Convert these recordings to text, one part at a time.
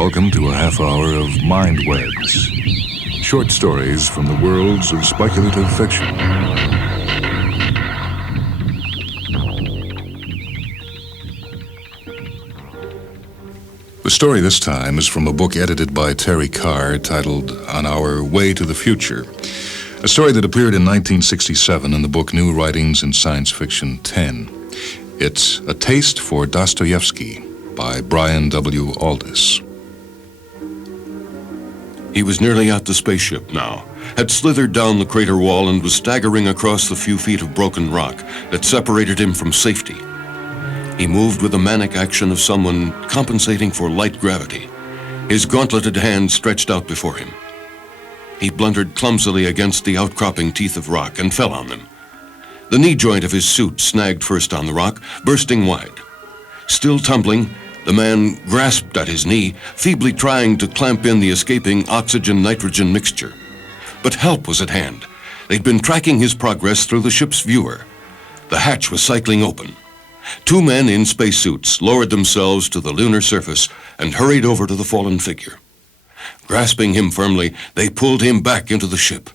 Welcome to a half hour of Mind Webs. Short stories from the worlds of speculative fiction. The story this time is from a book edited by Terry Carr titled On Our Way to the Future, a story that appeared in 1967 in the book New Writings in Science Fiction 10. It's A Taste for Dostoevsky by Brian W. Aldiss. He was nearly at the spaceship now, had slithered down the crater wall and was staggering across the few feet of broken rock that separated him from safety. He moved with the manic action of someone compensating for light gravity, his gauntleted hand stretched out before him. He blundered clumsily against the outcropping teeth of rock and fell on them. The knee joint of his suit snagged first on the rock, bursting wide. Still tumbling, the man grasped at his knee, feebly trying to clamp in the escaping oxygen-nitrogen mixture. But help was at hand. They'd been tracking his progress through the ship's viewer. The hatch was cycling open. Two men in spacesuits lowered themselves to the lunar surface and hurried over to the fallen figure. Grasping him firmly, they pulled him back into the ship.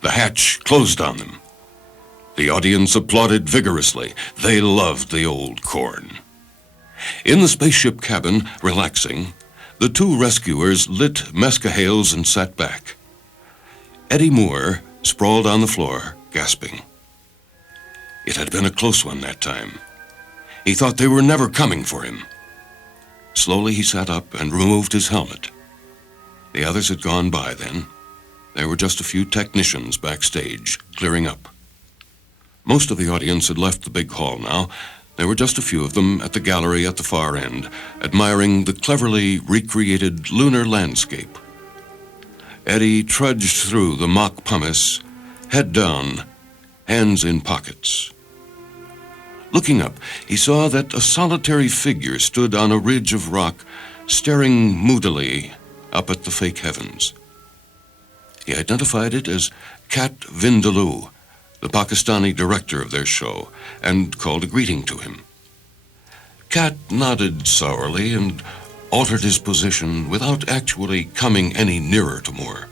The hatch closed on them. The audience applauded vigorously. They loved the old corn. In the spaceship cabin, relaxing, the two rescuers lit mescahales and sat back. Eddie Moore sprawled on the floor, gasping. It had been a close one that time. He thought they were never coming for him. Slowly he sat up and removed his helmet. The others had gone by then. There were just a few technicians backstage, clearing up. Most of the audience had left the big hall now. There were just a few of them at the gallery at the far end, admiring the cleverly recreated lunar landscape. Eddie trudged through the mock pumice, head down, hands in pockets. Looking up, he saw that a solitary figure stood on a ridge of rock, staring moodily up at the fake heavens. He identified it as Kat Vindaloo, the Pakistani director of their show, and called a greeting to him. Kat nodded sourly and altered his position without actually coming any nearer to Moore.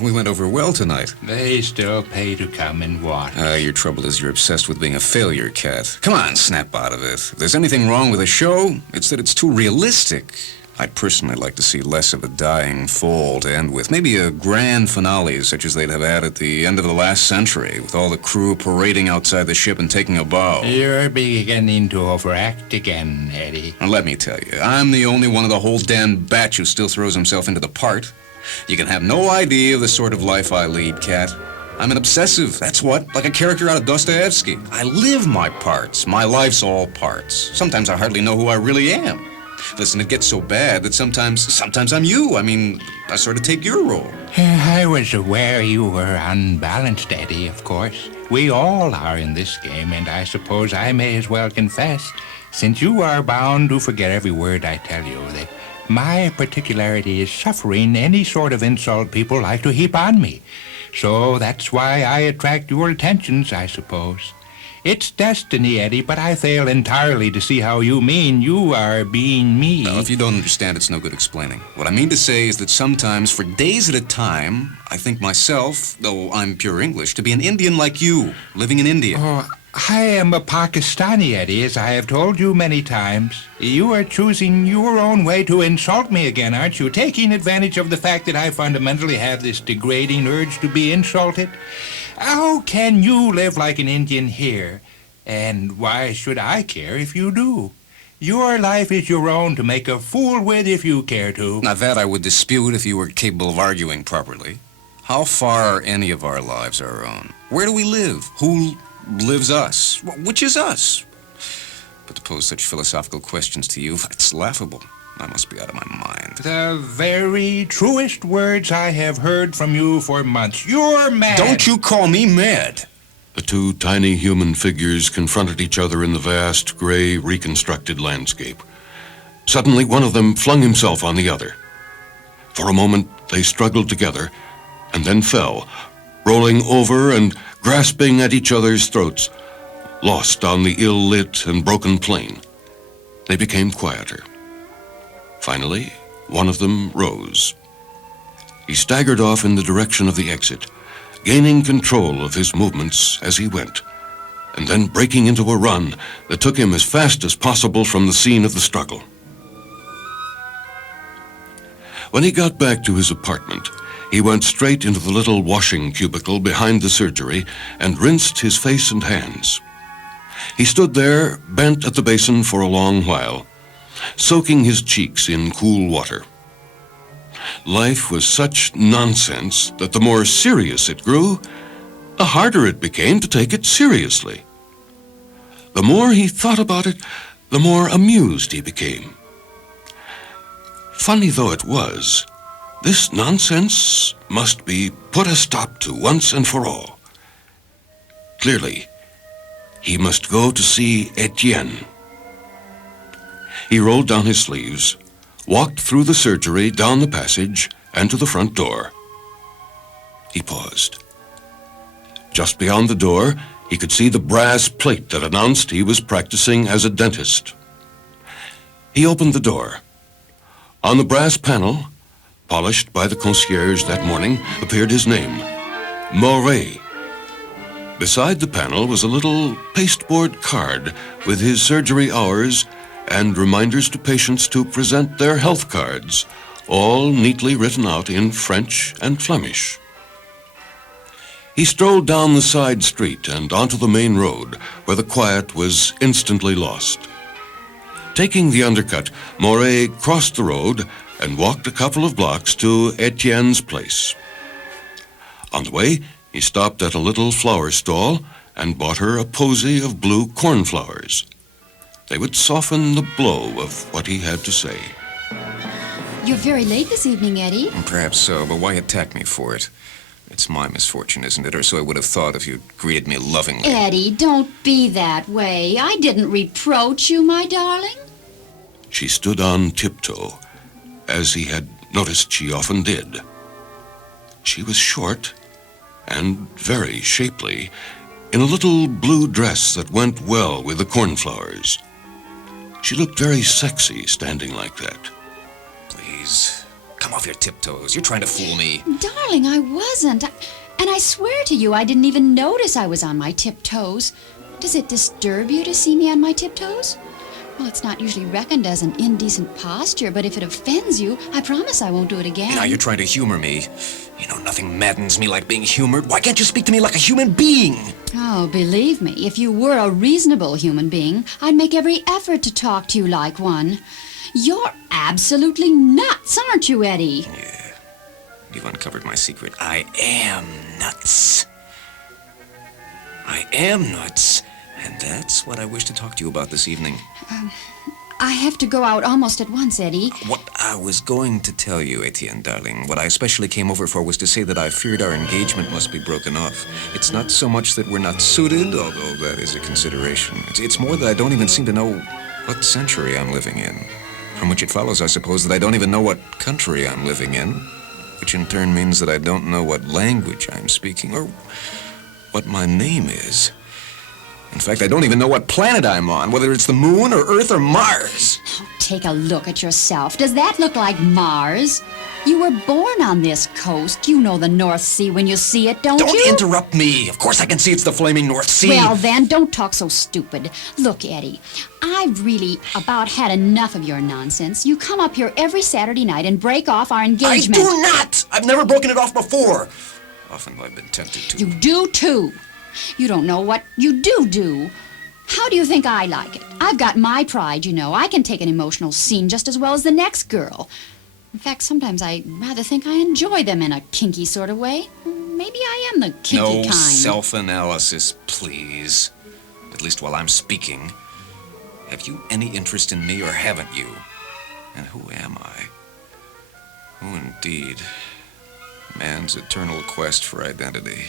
We went over well tonight. They still pay to come and watch. Your trouble is you're obsessed with being a failure, Kat. Come on, snap out of it. If there's anything wrong with the show, it's that it's too realistic. I'd personally like to see less of a dying foal to end with. Maybe a grand finale such as they'd have had at the end of the last century, with all the crew parading outside the ship and taking a bow. You're beginning to overact again, Eddie. And let me tell you, I'm the only one of the whole damn batch who still throws himself into the part. You can have no idea of the sort of life I lead, Kat. I'm an obsessive, that's what, like a character out of Dostoevsky. I live my parts. My life's all parts. Sometimes I hardly know who I really am. Listen, it gets so bad that sometimes I'm you. I mean, I sort of take your role. I was aware you were unbalanced, Eddie, of course. We all are in this game, and I suppose I may as well confess, since you are bound to forget every word I tell you, that my particularity is suffering any sort of insult people like to heap on me. So that's why I attract your attentions, I suppose. It's destiny, Eddie, but I fail entirely to see how you mean you are being me. Well, if you don't understand, it's no good explaining. What I mean to say is that sometimes, for days at a time, I think myself, though I'm pure English, to be an Indian like you, living in India. Oh, I am a Pakistani, Eddie, as I have told you many times. You are choosing your own way to insult me again, aren't you? Taking advantage of the fact that I fundamentally have this degrading urge to be insulted. How can you live like an Indian here? And why should I care if you do? Your life is your own to make a fool with if you care to. Now that I would dispute if you were capable of arguing properly. How far are any of our lives our own? Where do we live? Who lives us? Which is us? But to pose such philosophical questions to you, it's laughable. I must be out of my mind. The very truest words I have heard from you for months. You're mad. Don't you call me mad. The two tiny human figures confronted each other in the vast, gray, reconstructed landscape. Suddenly, one of them flung himself on the other. For a moment, they struggled together, and then fell, rolling over and grasping at each other's throats, lost on the ill-lit and broken plain. They became quieter. Finally, One of them rose. He staggered off in the direction of the exit, gaining control of his movements as he went, and then breaking into a run that took him as fast as possible from the scene of the struggle. When he got back to his apartment, he went straight into the little washing cubicle behind the surgery and rinsed his face and hands. He stood there, bent at the basin for a long while, soaking his cheeks in cool water. Life was such nonsense that the more serious it grew, the harder it became to take it seriously. The more he thought about it, the more amused he became. Funny though it was, this nonsense must be put a stop to once and for all. Clearly, he must go to see Etienne. He rolled down his sleeves, walked through the surgery, down the passage, and to the front door. He paused. Just beyond the door, he could see the brass plate that announced he was practicing as a dentist. He opened the door. On the brass panel, polished by the concierge that morning, appeared his name, Moret. Beside the panel was a little pasteboard card with his surgery hours and reminders to patients to present their health cards, all neatly written out in French and Flemish. He strolled down the side street and onto the main road, where the quiet was instantly lost. Taking the undercut, Moret crossed the road and walked a couple of blocks to Etienne's place. On the way, he stopped at a little flower stall and bought her a posy of blue cornflowers. They would soften the blow of what he had to say. You're very late this evening, Eddie. Perhaps so, but why attack me for it? It's my misfortune, isn't it? Or so I would have thought if you'd greeted me lovingly. Eddie, don't be that way. I didn't reproach you, my darling. She stood on tiptoe, as he had noticed she often did. She was short and very shapely, in a little blue dress that went well with the cornflowers. She looked very sexy standing like that. Please, come off your tiptoes. You're trying to fool me. Darling, I wasn't. And I swear to you, I didn't even notice I was on my tiptoes. Does it disturb you to see me on my tiptoes? Well, it's not usually reckoned as an indecent posture, but if it offends you, I promise I won't do it again. Now you're trying to humor me. You know, nothing maddens me like being humored. Why can't you speak to me like a human being? Oh, believe me, if you were a reasonable human being, I'd make every effort to talk to you like one. You're absolutely nuts, aren't you, Eddie? Yeah, you've uncovered my secret. I am nuts. I am nuts. And that's what I wish to talk to you about this evening. I have to go out almost at once, Eddie. What I was going to tell you, Etienne, darling, what I especially came over for was to say that I feared our engagement must be broken off. It's not so much that we're not suited, although that is a consideration. It's more that I don't even seem to know what century I'm living in. From which it follows, I suppose, that I don't even know what country I'm living in, which in turn means that I don't know what language I'm speaking or what my name is. In fact, I don't even know what planet I'm on, whether it's the moon or Earth or Mars. Oh, take a look at yourself. Does that look like Mars? You were born on this coast. You know the North Sea when you see it, don't you? Don't interrupt me. Of course I can see it's the flaming North Sea. Well, then, don't talk so stupid. Look, Eddie, I've really about had enough of your nonsense. You come up here every Saturday night and break off our engagement. I do not! I've never broken it off before. Often I've been tempted to. You do, too. You don't know what you do. How do you think I like it? I've got my pride, you know. I can take an emotional scene just as well as the next girl. In fact, sometimes I rather think I enjoy them in a kinky sort of way. Maybe I am the kinky kind. No self-analysis, please. At least while I'm speaking. Have you any interest in me or haven't you? And who am I? Who indeed? Man's eternal quest for identity.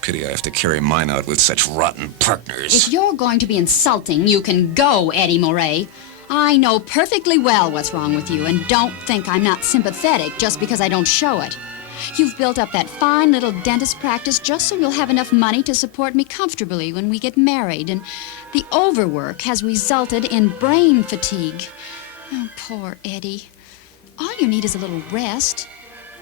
Pity I have to carry mine out with such rotten partners. If you're going to be insulting, you can go, Eddie Moret. I know perfectly well what's wrong with you, and don't think I'm not sympathetic just because I don't show it. You've built up that fine little dentist practice just so you'll have enough money to support me comfortably when we get married, and the overwork has resulted in brain fatigue. Oh, poor Eddie. All you need is a little rest.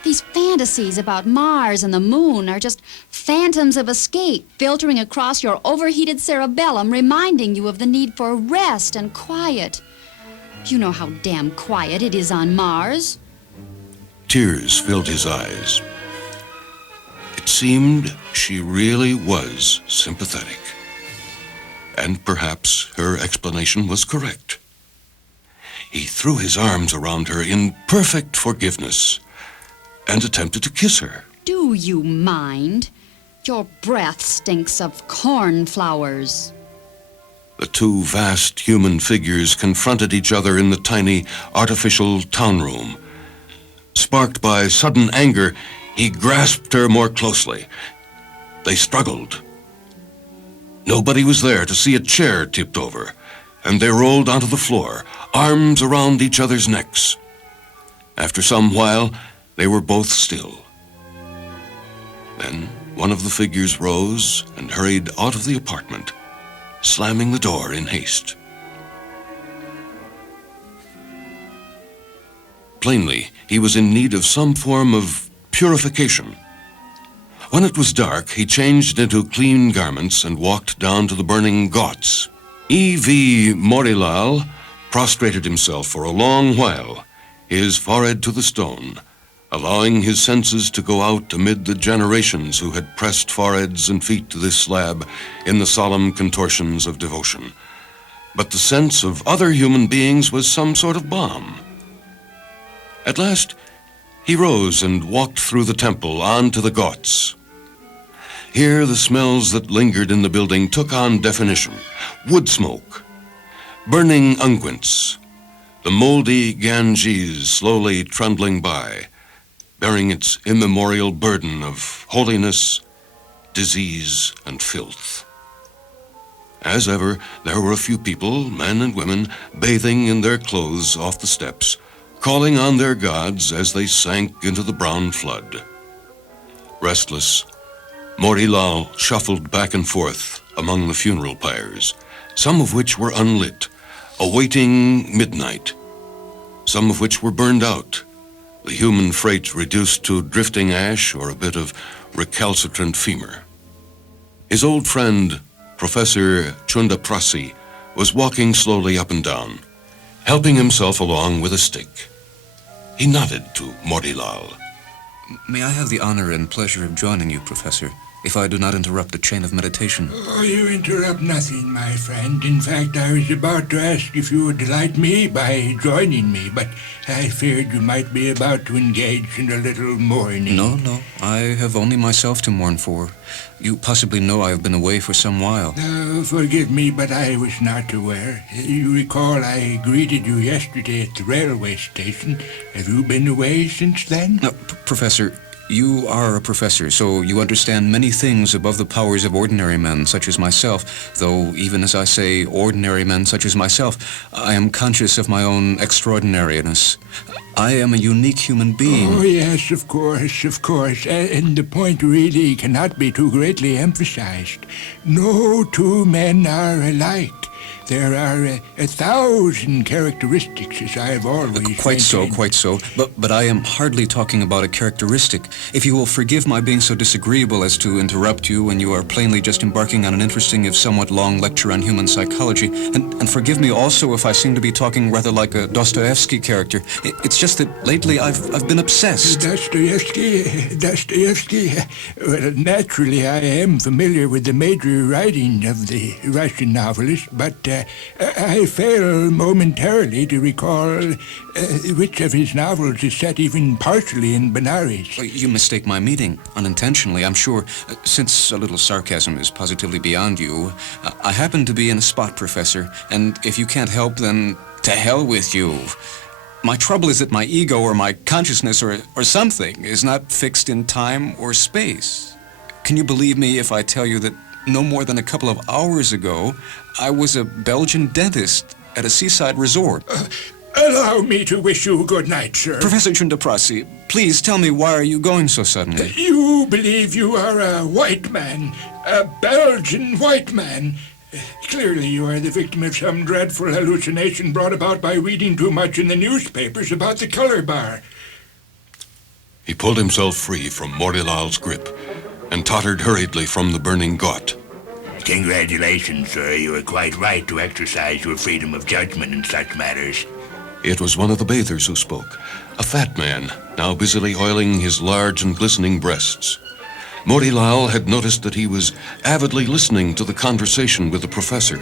These fantasies about Mars and the moon are just phantoms of escape filtering across your overheated cerebellum, reminding you of the need for rest and quiet. You know how damn quiet it is on Mars. Tears filled his eyes. It seemed she really was sympathetic. And perhaps her explanation was correct. He threw his arms around her in perfect forgiveness and attempted to kiss her. Do you mind? Your breath stinks of cornflowers. The two vast human figures confronted each other in the tiny artificial town room. Sparked by sudden anger, he grasped her more closely. They struggled. Nobody was there to see a chair tipped over, and they rolled onto the floor, arms around each other's necks. After some while, they were both still. Then one of the figures rose and hurried out of the apartment, slamming the door in haste. Plainly, he was in need of some form of purification. When it was dark, he changed into clean garments and walked down to the burning ghats. E.V. Morilal prostrated himself for a long while, his forehead to the stone, allowing his senses to go out amid the generations who had pressed foreheads and feet to this slab in the solemn contortions of devotion. But the sense of other human beings was some sort of balm. At last, he rose and walked through the temple on to the ghats. Here, the smells that lingered in the building took on definition. Wood smoke, burning unguents, the moldy Ganges slowly trundling by, bearing its immemorial burden of holiness, disease, and filth. As ever, there were a few people, men and women, bathing in their clothes off the steps, calling on their gods as they sank into the brown flood. Restless, Morilal shuffled back and forth among the funeral pyres, some of which were unlit, awaiting midnight, some of which were burned out, the human freight reduced to drifting ash or a bit of recalcitrant femur. His old friend, Professor Chundaprasi, was walking slowly up and down, helping himself along with a stick. He nodded to Morilal. May I have the honor and pleasure of joining you, Professor, if I do not interrupt the chain of meditation? Oh, you interrupt nothing, my friend. In fact, I was about to ask if you would delight me by joining me, but I feared you might be about to engage in a little mourning. No, I have only myself to mourn for. You possibly know I have been away for some while. Forgive me, but I was not aware. You recall I greeted you yesterday at the railway station. Have you been away since then? No, Professor, you are a professor, so you understand many things above the powers of ordinary men such as myself, though even as I say ordinary men such as myself, I am conscious of my own extraordinariness. I am a unique human being. Oh, yes, of course. And the point really cannot be too greatly emphasized. No two men are alike. There are 1,000 characteristics, as I've always Quite so. But I am hardly talking about a characteristic. If you will forgive my being so disagreeable as to interrupt you when you are plainly just embarking on an interesting, if somewhat long, lecture on human psychology, and forgive me also if I seem to be talking rather like a Dostoevsky character. It's just that lately I've been obsessed. Dostoevsky. Well, naturally, I am familiar with the major writings of the Russian novelist, but I fail momentarily to recall which of his novels is set even partially in Benares. You mistake my meaning, unintentionally, I'm sure. Since a little sarcasm is positively beyond you, I happen to be in a spot, Professor, and if you can't help, then to hell with you. My trouble is that my ego or my consciousness or something is not fixed in time or space. Can you believe me if I tell you that no more than a couple of hours ago, I was a Belgian dentist at a seaside resort. Allow me to wish you good night, sir. Professor Chundaprasi, please tell me, why are you going so suddenly? You believe you are a white man, a Belgian white man, Clearly you are the victim of some dreadful hallucination brought about by reading too much in the newspapers about the color bar. He pulled himself free from Morilal's grip and tottered hurriedly from the burning ghaut. Congratulations, sir. You are quite right to exercise your freedom of judgment in such matters. It was one of the bathers who spoke, a fat man, now busily oiling his large and glistening breasts. Morilal had noticed that he was avidly listening to the conversation with the professor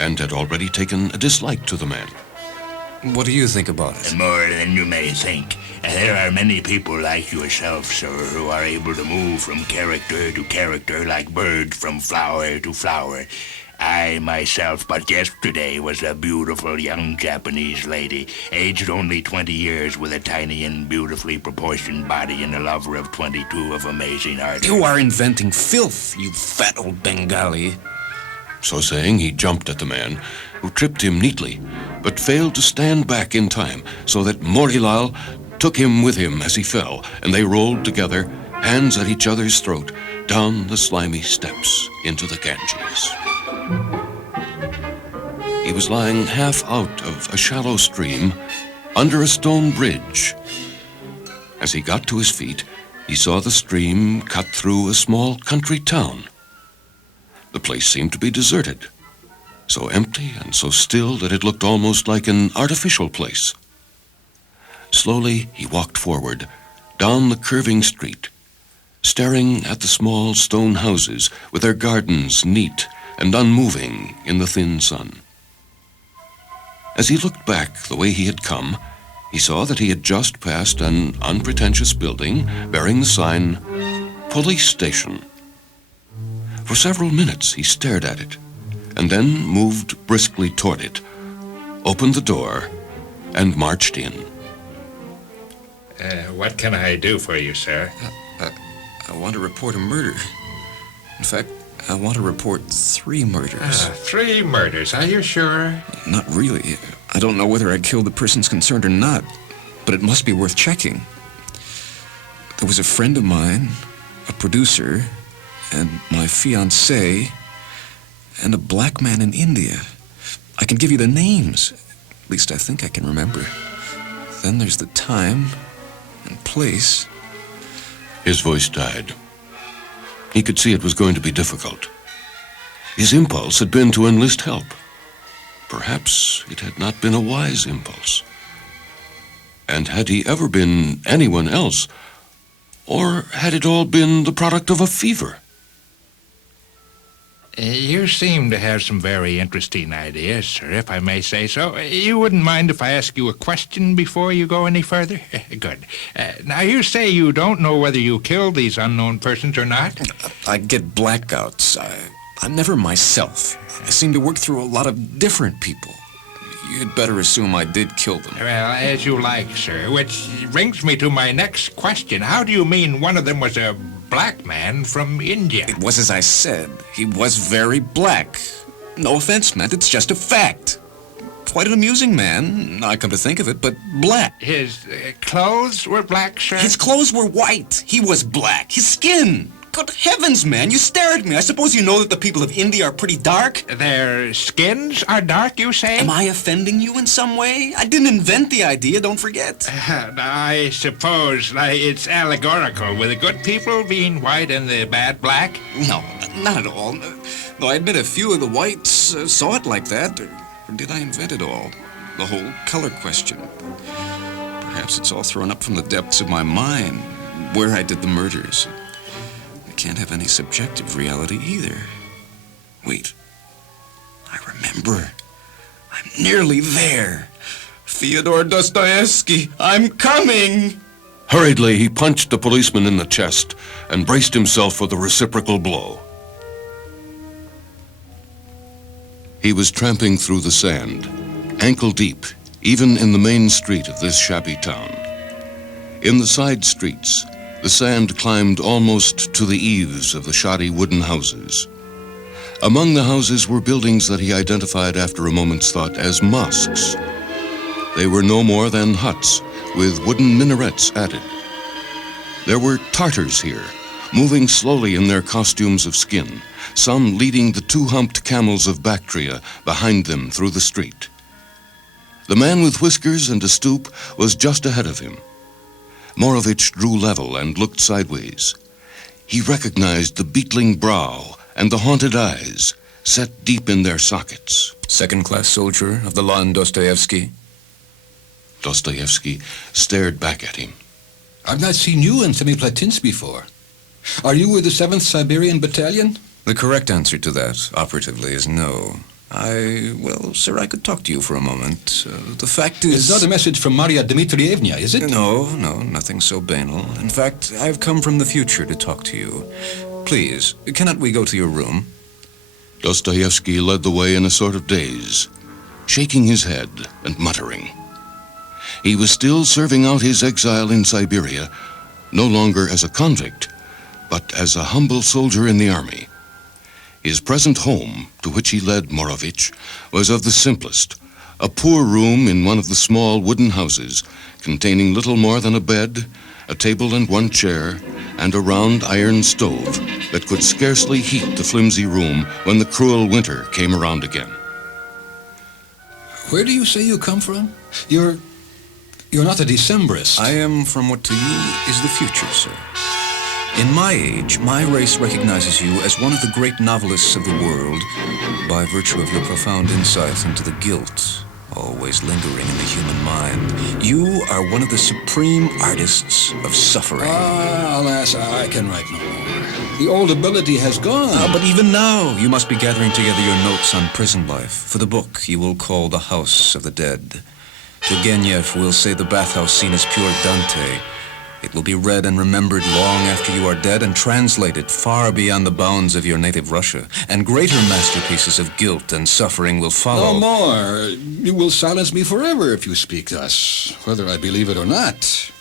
and had already taken a dislike to the man. What do you think about it? More than you may think. There are many people like yourself, sir, who are able to move from character to character like birds from flower to flower. I myself, but yesterday, was a beautiful young Japanese lady, aged only 20 years, with a tiny and beautifully proportioned body, and a lover of 22 of amazing art. You are inventing filth, you fat old Bengali. So saying, he jumped at the man, who tripped him neatly, but failed to stand back in time, so that Morilal took him with him as he fell, and they rolled together, hands at each other's throat, down the slimy steps into the Ganges. He was lying half out of a shallow stream, under a stone bridge. As he got to his feet, he saw the stream cut through a small country town. The place seemed to be deserted, so empty and so still that it looked almost like an artificial place. Slowly he walked forward, down the curving street, staring at the small stone houses with their gardens neat and unmoving in the thin sun. As he looked back the way he had come, he saw that he had just passed an unpretentious building bearing the sign, Police Station. For several minutes he stared at it, and then moved briskly toward it, opened the door, and marched in. What can I do for you, sir? I want to report a murder. In fact, I want to report 3 murders. 3 murders, are you sure? Not really. I don't know whether I killed the persons concerned or not, but it must be worth checking. There was a friend of mine, a producer, and my fiancée, and a black man in India. I can give you the names. At least I think I can remember. Then there's the time and place. His voice died. He could see it was going to be difficult. His impulse had been to enlist help. Perhaps it had not been a wise impulse. And had he ever been anyone else, or had it all been the product of a fever? You seem to have some very interesting ideas, sir, if I may say so. You wouldn't mind if I ask you a question before you go any further? Good. Now, you say you don't know whether you killed these unknown persons or not? I get blackouts. I'm never myself. I seem to work through a lot of different people. You'd better assume I did kill them. Well, as you like, sir, which brings me to my next question. How do you mean one of them was a black man from India? It was as I said. He was very black. No offense meant, it's just a fact. Quite an amusing man, I come to think of it, but black. His clothes were black, sir? His clothes were white. He was black. His skin. Good heavens, man, you stare at me. I suppose you know that the people of India are pretty dark? Their skins are dark, you say? Am I offending you in some way? I didn't invent the idea, don't forget. I suppose it's allegorical, with the good people being white and the bad black? No, not at all. Though I admit a few of the whites saw it like that, or did I invent it all? The whole color question. Perhaps it's all thrown up from the depths of my mind, where I did the murders. Can't have any subjective reality either. Wait. I remember. I'm nearly there. Fyodor Dostoevsky, I'm coming! Hurriedly, he punched the policeman in the chest and braced himself for the reciprocal blow. He was tramping through the sand, ankle deep, even in the main street of this shabby town. In the side streets, the sand climbed almost to the eaves of the shoddy wooden houses. Among the houses were buildings that he identified after a moment's thought as mosques. They were no more than huts with wooden minarets added. There were Tartars here, moving slowly in their costumes of skin, some leading the two-humped camels of Bactria behind them through the street. The man with whiskers and a stoop was just ahead of him. Morovich drew level and looked sideways. He recognized the beetling brow and the haunted eyes, set deep in their sockets. Second-class soldier of the law Dostoevsky. Dostoevsky stared back at him. I've not seen you in semi-dramatized before. Are you with the 7th Siberian Battalion? The correct answer to that, operatively, is no. Well, sir, I could talk to you for a moment. The fact is... It's not a message from Maria Dmitrievna, is it? No, nothing so banal. In fact, I've come from the future to talk to you. Please, cannot we go to your room? Dostoevsky led the way in a sort of daze, shaking his head and muttering. He was still serving out his exile in Siberia, no longer as a convict, but as a humble soldier in the army. His present home, to which he led Morovich, was of the simplest, a poor room in one of the small wooden houses, containing little more than a bed, a table and one chair, and a round iron stove that could scarcely heat the flimsy room when the cruel winter came around again. Where do you say you come from? You're not a Decembrist. I am from what to you is the future, sir. In my age, my race recognizes you as one of the great novelists of the world by virtue of your profound insight into the guilt always lingering in the human mind. You are one of the supreme artists of suffering. Alas, I can write no more. The old ability has gone. But even now, you must be gathering together your notes on prison life for the book you will call The House of the Dead. Turgenev will say the bathhouse scene is pure Dante. It will be read and remembered long after you are dead and translated far beyond the bounds of your native Russia. And greater masterpieces of guilt and suffering will follow. No more. You will silence me forever if you speak thus, whether I believe it or not.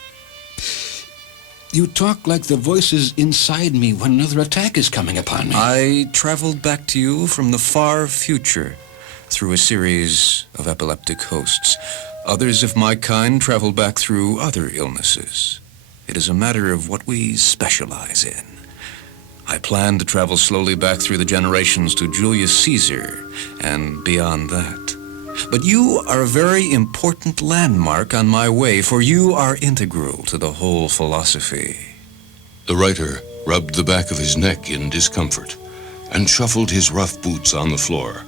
You talk like the voices inside me when another attack is coming upon me. I traveled back to you from the far future through a series of epileptic hosts. Others of my kind travel back through other illnesses. It is a matter of what we specialize in. I plan to travel slowly back through the generations to Julius Caesar and beyond that. But you are a very important landmark on my way, for you are integral to the whole philosophy. The writer rubbed the back of his neck in discomfort and shuffled his rough boots on the floor,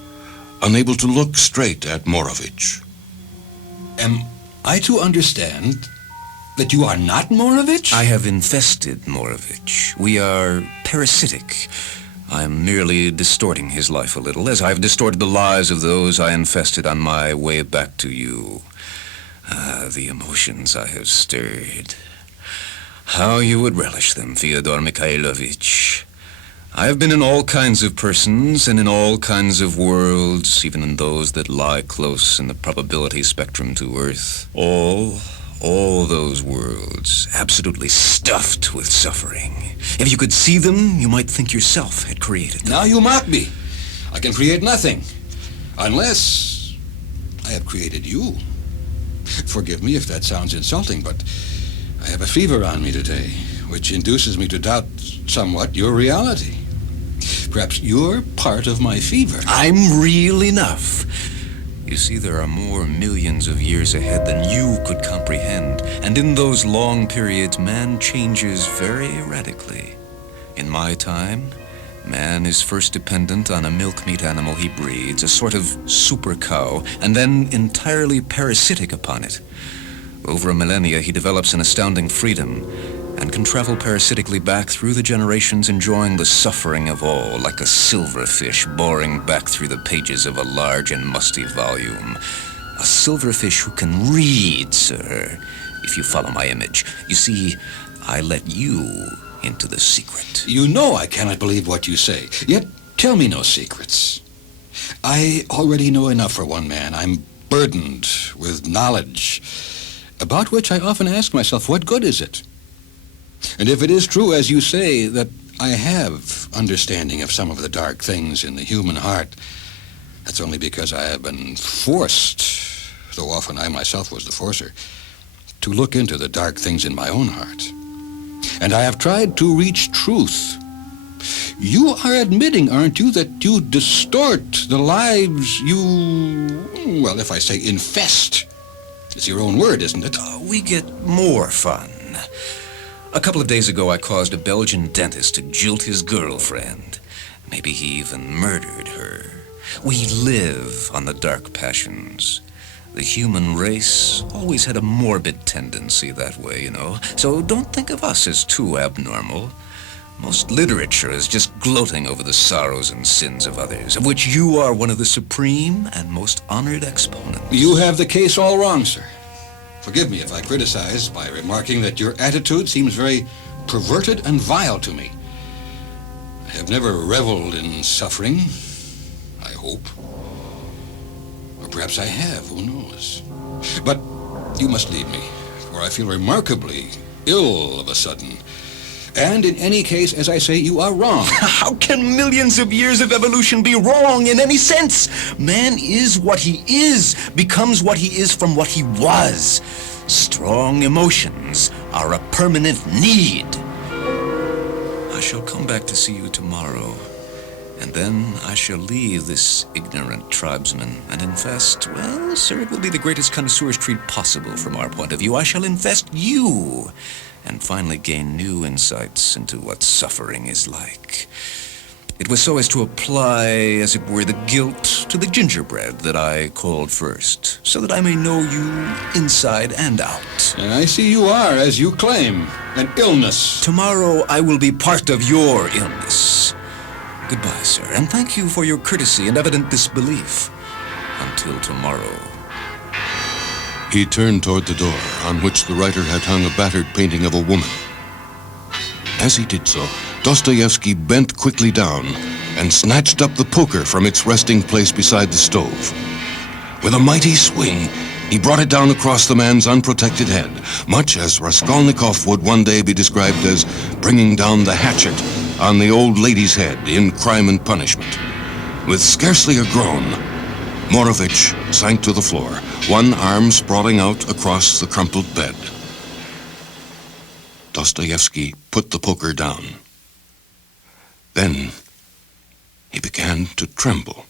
unable to look straight at Morovich. Am I to understand that you are not Morovich? I have infested Morovich. We are parasitic. I am merely distorting his life a little, as I have distorted the lives of those I infested on my way back to you. The emotions I have stirred. How you would relish them, Fyodor Mikhailovich. I have been in all kinds of persons and in all kinds of worlds, even in those that lie close in the probability spectrum to Earth. All those worlds, absolutely stuffed with suffering. If you could see them, you might think yourself had created them. Now you mock me. I can create nothing, unless I have created you. Forgive me if that sounds insulting, but I have a fever on me today, which induces me to doubt somewhat your reality. Perhaps you're part of my fever. I'm real enough. You see, there are more millions of years ahead than you could comprehend, and in those long periods, man changes very radically. In my time, man is first dependent on a milk-meat animal he breeds, a sort of super cow, and then entirely parasitic upon it. Over a millennia, he develops an astounding freedom and can travel parasitically back through the generations, enjoying the suffering of all, like a silverfish boring back through the pages of a large and musty volume. A silverfish who can read, sir, if you follow my image. You see, I let you into the secret. You know I cannot believe what you say, yet tell me no secrets. I already know enough for one man. I'm burdened with knowledge, about which I often ask myself, what good is it? And if it is true, as you say, that I have understanding of some of the dark things in the human heart, that's only because I have been forced, though often I myself was the forcer, to look into the dark things in my own heart. And I have tried to reach truth. You are admitting, aren't you, that you distort the lives you, well, if I say infest, it's your own word, isn't it? We get more fun. A couple of days ago, I caused a Belgian dentist to jilt his girlfriend. Maybe he even murdered her. We live on the dark passions. The human race always had a morbid tendency that way, you know. So don't think of us as too abnormal. Most literature is just gloating over the sorrows and sins of others, of which you are one of the supreme and most honored exponents. You have the case all wrong, sir. Forgive me if I criticize by remarking that your attitude seems very perverted and vile to me. I have never reveled in suffering, I hope. Or perhaps I have, who knows. But you must leave me, for I feel remarkably ill of a sudden. And in any case, as I say, you are wrong. How can millions of years of evolution be wrong in any sense? Man is what he is, becomes what he is from what he was. Strong emotions are a permanent need. I shall come back to see you tomorrow, and then I shall leave this ignorant tribesman and infest, well, sir, it will be the greatest connoisseur's treat possible from our point of view. I shall infest you, and finally gain new insights into what suffering is like. It was so as to apply, as it were, the guilt to the gingerbread that I called first, so that I may know you inside and out. And I see you are, as you claim, an illness. Tomorrow I will be part of your illness. Goodbye, sir, and thank you for your courtesy and evident disbelief. Until tomorrow. He turned toward the door, on which the writer had hung a battered painting of a woman. As he did so, Dostoevsky bent quickly down and snatched up the poker from its resting place beside the stove. With a mighty swing, he brought it down across the man's unprotected head, much as Raskolnikov would one day be described as bringing down the hatchet on the old lady's head in Crime and Punishment. With scarcely a groan, Morovich sank to the floor, one arm sprawling out across the crumpled bed. Dostoevsky put the poker down. Then he began to tremble.